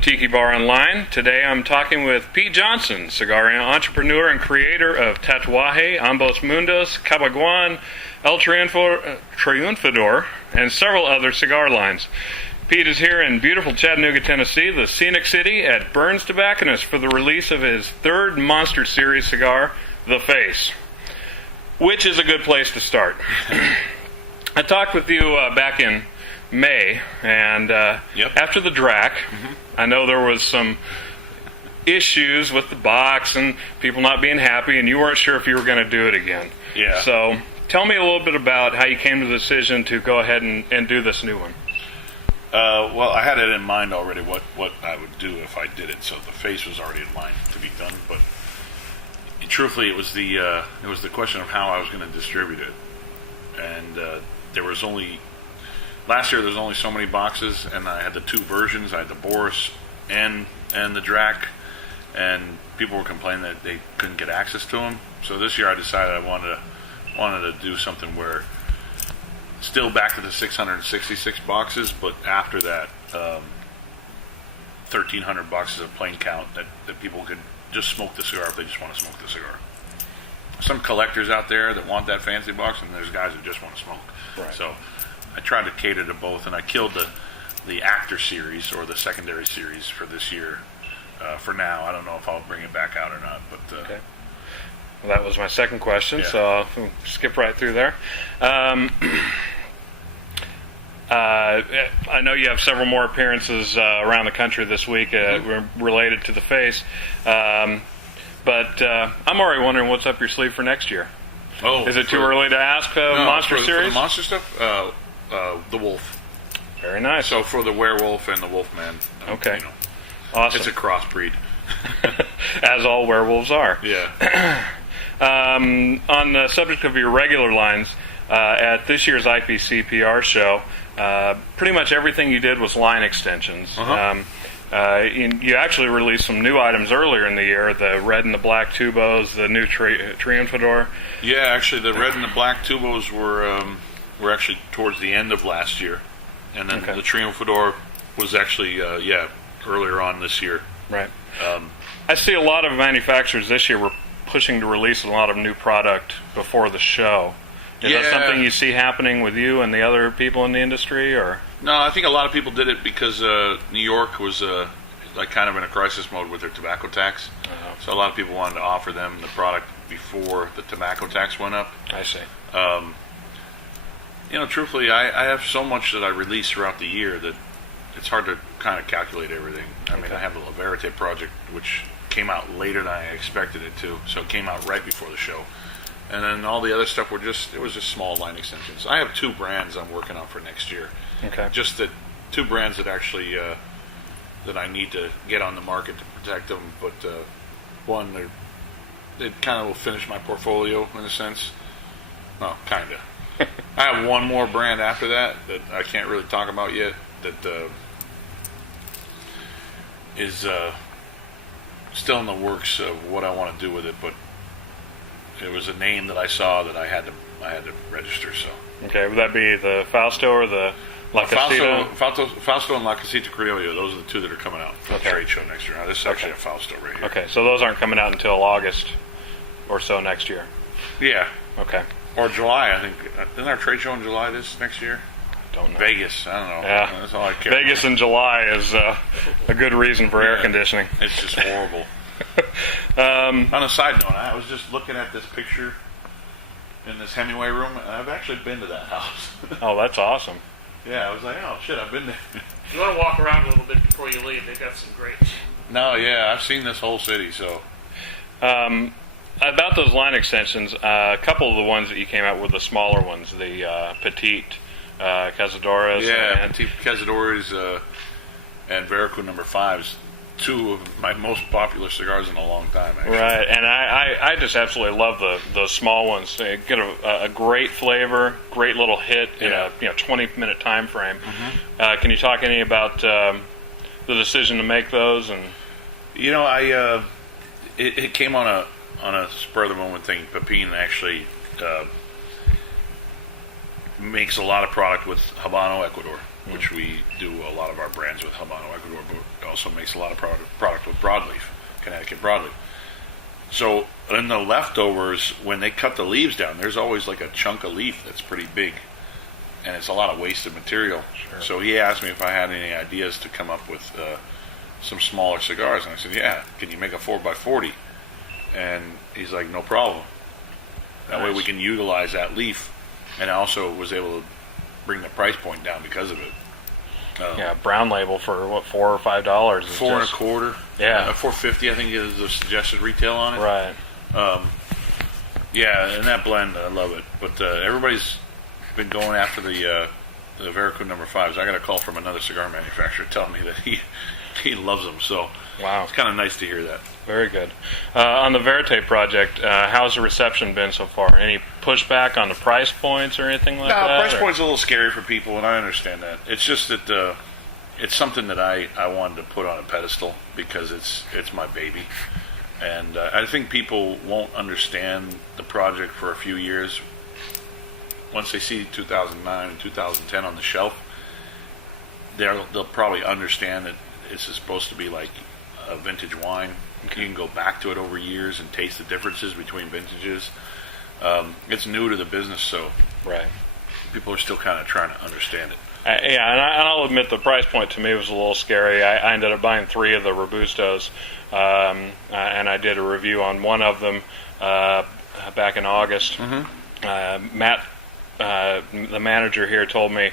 Tiki Bar Online. Today I'm talking with Pete Johnson, cigar entrepreneur and creator of Tatuaje, Ambos Mundos, Cabaguan, El Triunfador, and several other cigar lines. Pete is here in beautiful Chattanooga, Tennessee, the scenic city, at Burns Tobacconist for the release of his third Monster Series cigar, The Face, which is a good place to start. I talked with you back in May, and after the DRAC, I know there was some issues with the box and people not being happy, and you weren't sure if you were going to do it again. Yeah. So tell me a little bit about how you came to the decision to go ahead and do this new one. Well, I had it in mind already what I would do if I did it, so the face was already in mind to be done. But truthfully, it was the question of how I was going to distribute it, and there was only. Last year there was only so many boxes, and I had the two versions. I had the Boris and the DRAC, and people were complaining that they couldn't get access to them. So this year I decided I wanted to do something where still back to the 666 boxes, but after that 1,300 boxes of plain count that people could just smoke the cigar if they just want to smoke the cigar. Some collectors out there that want that fancy box, and there's guys that just want to smoke. Right. So I tried to cater to both, and I killed the actor series or the secondary series for this year. For now, I don't know if I'll bring it back out or not. But okay. Well, that was my second question, so I'll skip right through there. I know you have several more appearances around the country this week related to the face, but I'm already wondering what's up your sleeve for next year. Oh, is it too early to ask Monster Series? For the Monster stuff, the Wolf. Very nice. So for the Werewolf and the Wolfman. Okay. Awesome. It's a crossbreed. As all werewolves are. Yeah. On the subject of your regular lines, at this year's IPCPR show, pretty much everything you did was line extensions. You actually released some new items earlier in the year, the red and the black tubos, the new Triunfador. Yeah, actually the red and the black tubos were actually towards the end of last year. And then the Triunfador was actually, earlier on this year. Right. I see a lot of manufacturers this year were pushing to release a lot of new product before the show. Is that something you see happening with you and the other people in the industry, or? No, I think a lot of people did it because New York was like kind of in a crisis mode with their tobacco tax. So a lot of people wanted to offer them the product before the tobacco tax went up. I see. Truthfully, I have so much that I release throughout the year that it's hard to kind of calculate everything. I mean, I have the La Verite project, which came out later than I expected it to, so it came out right before the show. And then all the other stuff was just small line extensions. I have two brands I'm working on for next year. Okay. Just that two brands that actually that I need to get on the market to protect them. But one, it kind of will finish my portfolio in a sense. Well, kind of. I have one more brand after that I can't really talk about yet. That is still in the works of what I want to do with it, but it was a name that I saw that I had to register. So okay, would that be the Fausto or the La Casita? Fausto and La Casita Criollo. Those are the two that are coming out for the trade show next year. Now, this is actually a Fausto right here. Okay, so those aren't coming out until August or so next year. Yeah. Okay. Or July, I think. Isn't our trade show in July next year? Don't know. Vegas, I don't know. Yeah. That's all I care Vegas in July is a good reason for air conditioning. It's just horrible. On a side note, I was just looking at this picture in this Hemingway room, and I've actually been to that house. Oh, that's awesome. Yeah, I was like, oh shit, I've been there. You want to walk around a little bit before you leave. They've got some grapes. No, yeah, I've seen this whole city, so. About those line extensions, a couple of the ones that you came out with, the smaller ones, the Petite Cazadores. Yeah, Petite Cazadores and Veracruz No. 5s. Two of my most popular cigars in a long time, actually. Right, and I just absolutely love those small ones. They get a great flavor, great little hit in a 20-minute time frame. Can you talk any about the decision to make those? And it came on a spur of the moment thing. Pepin actually makes a lot of product with Habano, Ecuador, which we do a lot of our brands with Habano, Ecuador, but also makes a lot of product with broadleaf, Connecticut broadleaf. So in the leftovers, when they cut the leaves down, there's always like a chunk of leaf that's pretty big, and it's a lot of wasted material. Sure. So he asked me if I had any ideas to come up with some smaller cigars, and I said, yeah, can you make a 4x40? And he's like, no problem. That way we can utilize that leaf, and I also was able to bring the price point down because of it. Brown label for what, $4 or $5? $4.25. Yeah, $4.50 I think is the suggested retail on it. Right. Yeah, and that blend, I love it. But everybody's been going after the Veracruz number 5s. I got a call from another cigar manufacturer telling me that he loves them. So wow, it's kind of nice to hear that. Very good. On the Verite project, how's the reception been so far? Any pushback on the price points or anything like that? No, price point's a little scary for people, and I understand that. It's just that it's something that I wanted to put on a pedestal because it's my baby. And I think people won't understand the project for a few years. Once they see 2009 and 2010 on the shelf, they'll probably understand that it's supposed to be like a vintage wine. You can go back to it over years and taste the differences between vintages. It's new to the business, so right. People are still kind of trying to understand it. And I'll admit the price point to me was a little scary. I ended up buying 3 of the Robustos, and I did a review on one of them back in August. Mm-hmm. Matt, the manager here, told me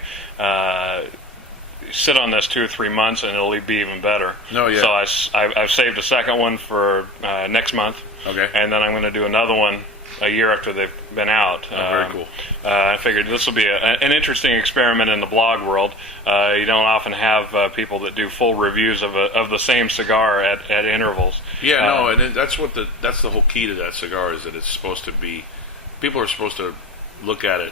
sit on this 2 or 3 months and it'll be even better. Oh, yeah. So I've saved a second one for next month. Okay. And then I'm going to do another one a year after they've been out. Very cool. I figured this will be an interesting experiment in the blog world. You don't often have people that do full reviews of the same cigar at intervals. Yeah, no, and that's the whole key to that cigar is that it's supposed to be. People are supposed to look at it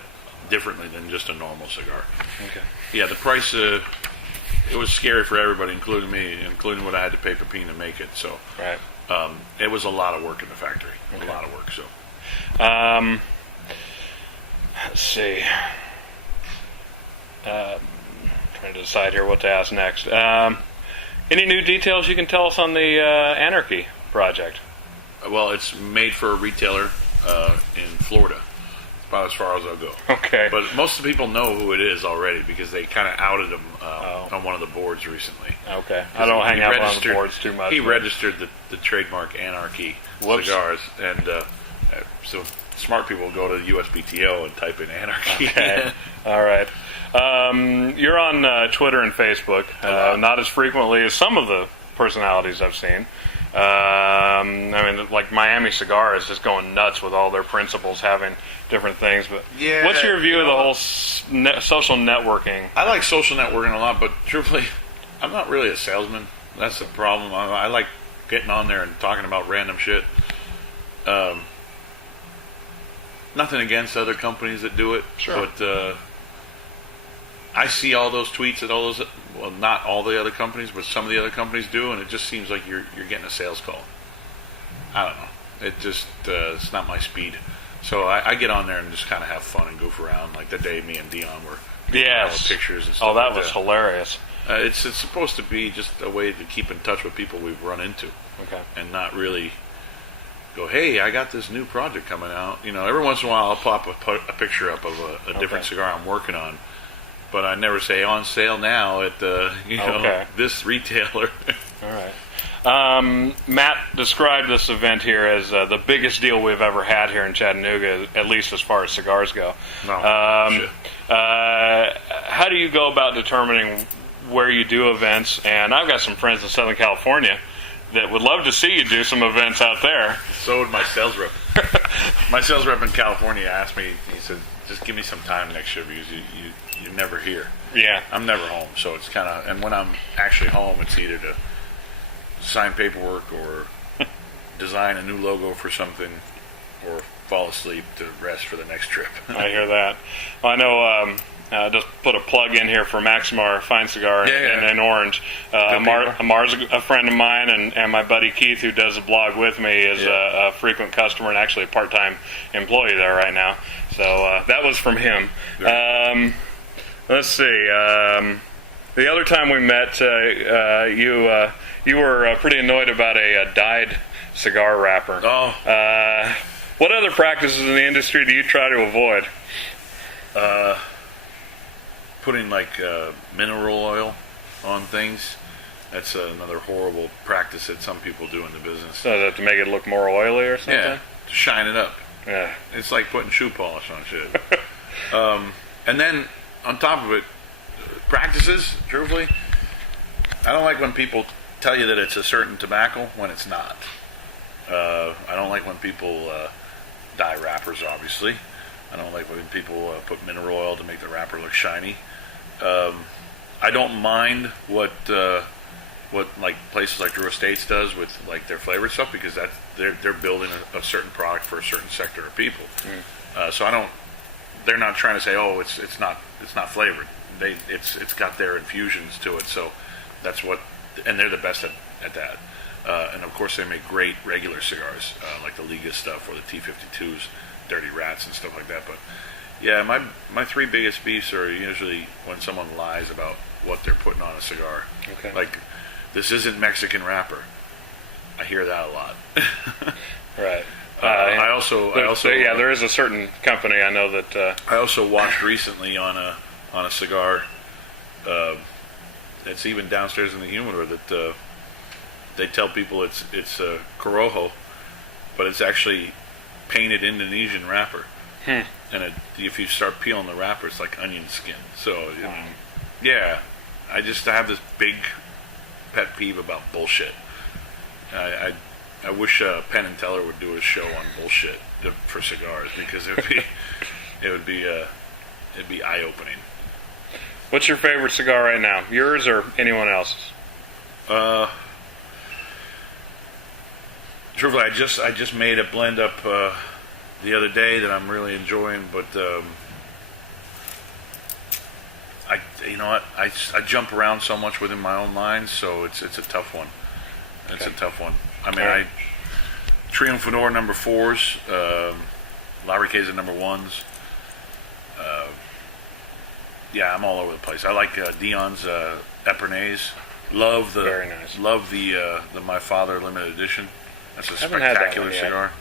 differently than just a normal cigar. Okay. Yeah, the price. It was scary for everybody, including me, including what I had to pay for Ping to make it. So, right. It was a lot of work in the factory. Okay. A lot of work. So. Let's see. Trying to decide here what to ask next. Any new details you can tell us on the Anarchy project? Well, it's made for a retailer in Florida. About as far as I'll go. Okay. But most of the people know who it is already because they kind of outed him on one of the boards recently. Okay. I don't hang out on the boards too much. He registered the trademark Anarchy cigars, and so smart people go to the USPTO and type in Anarchy. Okay. All right. You're on Twitter and Facebook, not as frequently as some of the personalities I've seen. I mean, like Miami Cigar is just going nuts with all their principals having different things. But yeah, what's your view of the whole social networking? I like social networking a lot, but truthfully, I'm not really a salesman. That's the problem. I like getting on there and talking about random shit. Nothing against other companies that do it, sure. But I see all those tweets that all those. Well, not all the other companies, but some of the other companies do, and it just seems like you're getting a sales call. I don't know. It just it's not my speed. So I get on there and just kind of have fun and goof around. Like the day me and Dion were yes. pictures and stuff. Oh, that like was hilarious. It's supposed to be just a way to keep in touch with people we've run into. Okay. And not really go, hey, I got this new project coming out. You know, every once in a while I'll pop a picture up of a different cigar I'm working on. But I never say on sale now at this retailer. All right. Matt described this event here as the biggest deal we've ever had here in Chattanooga, at least as far as cigars go. No, how do you go about determining where you do events? And I've got some friends in Southern California that would love to see you do some events out there. So would my sales rep. My sales rep in California asked me, he said, just give me some time next year because you're never here. Yeah. I'm never home, so it's kind of, and when I'm actually home, it's either to sign paperwork or design a new logo for something or fall asleep to rest for the next trip. I hear that. Well, I know just put a plug in here for Maximar Fine Cigar Yeah. in Orange. Amar's a friend of mine, and my buddy Keith, who does the blog with me, is a frequent customer and actually a part-time employee there right now. So that was from him. Let's see. The other time we met, you were pretty annoyed about a dyed cigar wrapper. Oh. What other practices in the industry do you try to avoid? Putting like mineral oil on things. That's another horrible practice that some people do in the business. So that to make it look more oily or something? Yeah, to shine it up. Yeah. It's like putting shoe polish on shit. And then on top of it, practices, truthfully, I don't like when people tell you that it's a certain tobacco when it's not. I don't like when people dye wrappers, obviously. I don't like when people put mineral oil to make the wrapper look shiny. I don't mind what like places like Drew Estates does with like their flavored stuff, because that's they're building a certain product for a certain sector of people. So I don't. They're not trying to say, oh, it's not flavored. It's got their infusions to it. So that's what, and they're the best at that. And of course, they make great regular cigars like the Liga stuff or the T52s, Dirty Rats and stuff like that. But yeah, my three biggest beefs are usually when someone lies about what they're putting on a cigar. Okay. Like, this isn't Mexican wrapper. I hear that a lot. Right. I also there is a certain company I know that. I also watched recently on a cigar. It's even downstairs in the humidor that they tell people it's Corojo, but it's actually painted Indonesian wrapper. And if you start peeling the wrapper, it's like onion skin. So yeah, I have this big pet peeve about bullshit. I wish Penn and Teller would do a show on bullshit for cigars, because it'd be eye opening. What's your favorite cigar right now? Yours or anyone else's? Truthfully, I just made a blend up the other day that I'm really enjoying, but I jump around so much within my own line, so it's a tough one. It's a tough one. I mean, Triunfador number 4s, La Riqueza number 1s. Yeah, I'm all over the place. I like Dion's Epernay's. Very nice. Love the My Father limited edition. That's a Haven't had that spectacular one yet. cigar.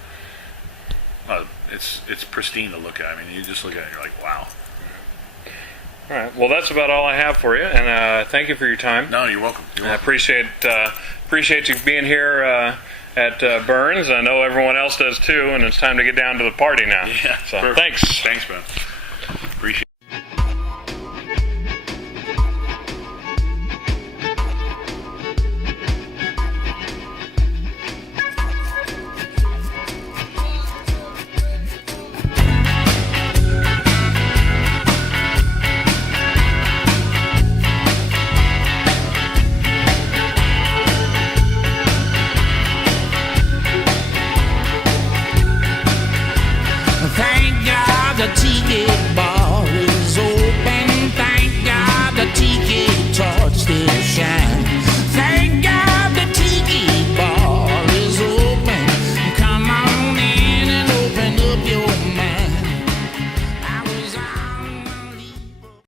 It's pristine to look at. I mean, you just look at it, you're like, wow. All right. Well, that's about all I have for you, and thank you for your time. No, you're welcome. I appreciate you being here at Burns. I know everyone else does too, and it's time to get down to the party now. Yeah. So perfect. thanks. Thanks, man.